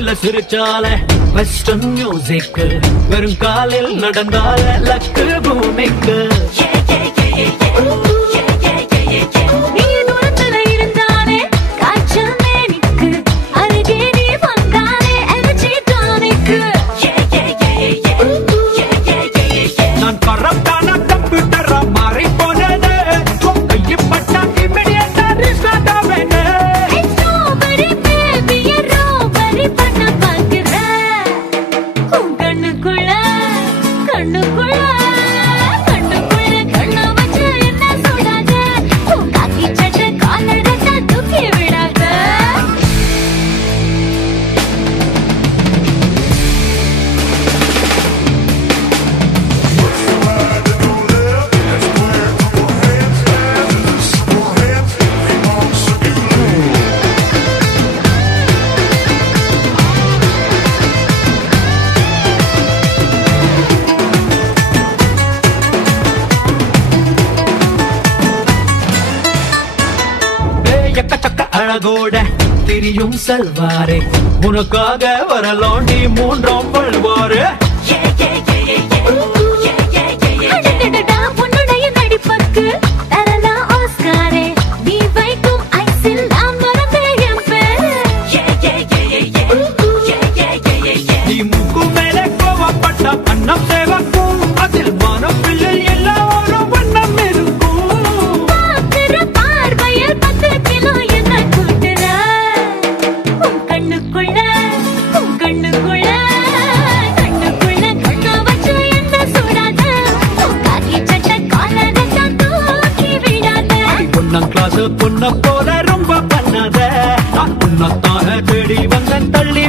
ரோட்டில் சிரிச்சால western music வெறும் காலில் நடந்தால லக்கு பூமிக்கு அழகோட திரியும் செல்வாரே உனக்காக வரலாம் நீ மூன்றாம் பல்வாரு உன்னுடைய நடிப்பக்கு தரலாம் ஆஸ்காரே நீ வைக்கும் ஐசில் நான் மறந்தேன் என் பேரு நீ மூக்கு மேலே கோவப்பட்ட அன்னம் சேவக்கும் அதில் மனம் பிள்ளை எல்லாரும் வண்ணம் இருக்கும் பார்க்கிற பார்வையில் 10 கிலோ பொண்ண போல ரொம்ப பண்ணாத நான் உன்னத்தாக தேடி வந்தேன் தள்ளி